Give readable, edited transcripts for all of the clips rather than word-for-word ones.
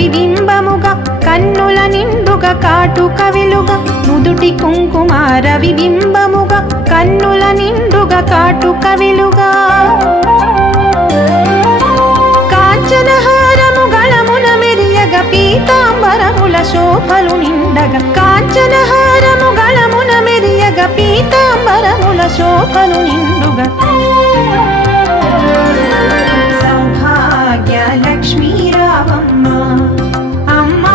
రవిబింబముగా కన్నుల నిండుగా కాటుక వెలుగ నుదుటి కుంకుమ రవిబింబముగా కన్నుల నిండుగా కాటుక వెలుగా కాంచనహారము గళమున మెరియగ పీతాంబరముల శోభలు నిండగా కాంచనహారము గళమున మెరియగ పీతాంబరముల శోభలు నిండుగా సౌభాగ్య లక్ష్మీ రావమ్మ అమ్మా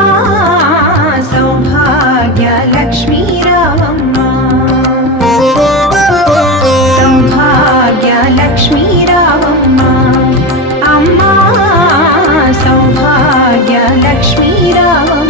సౌభాగ్య లక్ష్మీ రావమ్మ సౌభాగ్య లక్ష్మీ రావమ్మ అమ్మా సౌభాగ్య లక్ష్మీ రావమ్మ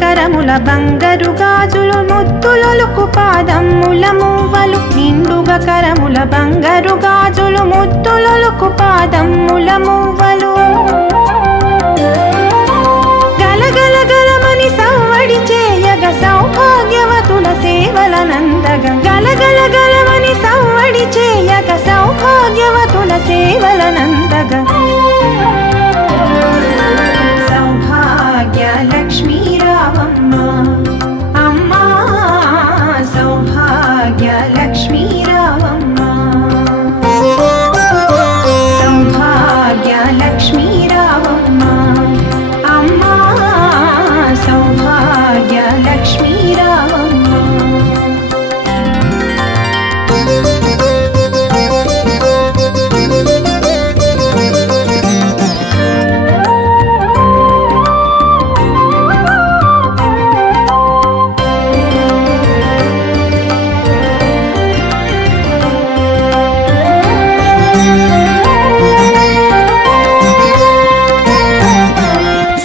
కరముల బంగారు గాజులు ముత్తులొలుకు పాదమ్ముల మువ్వలు నిండుగా కరముల బంగారు గాజులు ముత్తులొలుకు పాదమ్ముల మువ్వలు గలగల గలమని సవ్వడి చేయగ సౌభాగ్యవతుల సేవల నందగ గలగల గలమని సవ్వడి చేయగ సౌభాగ్యవతుల సేవల నందగ సౌభాగ్య లక్ష్మీ రావమ్మ అమ్మా సౌభాగ్య లక్ష్మీ రావమ్మ సౌభాగ్య లక్ష్మీ రావమ్మ అమ్మా సౌభాగ్య లక్ష్మీ రావమ్మ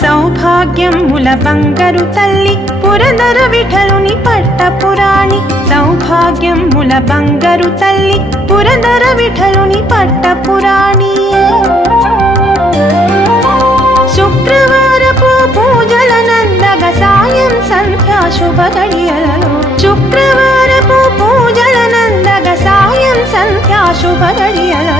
సౌభాగ్యముల బంగారు తల్లి పురందర విఠలుని పట్టపురాణి సౌభాగ్యముల బంగారు తల్లి పురందర విఠలుని పట్టపురాణి శుక్రవారపు పూజల నందగ సాయం సంధ్యా శుభ గడియలలో శుక్రవారపు పూజల నందగ సాయం సంధ్యా శుభ గడియలలో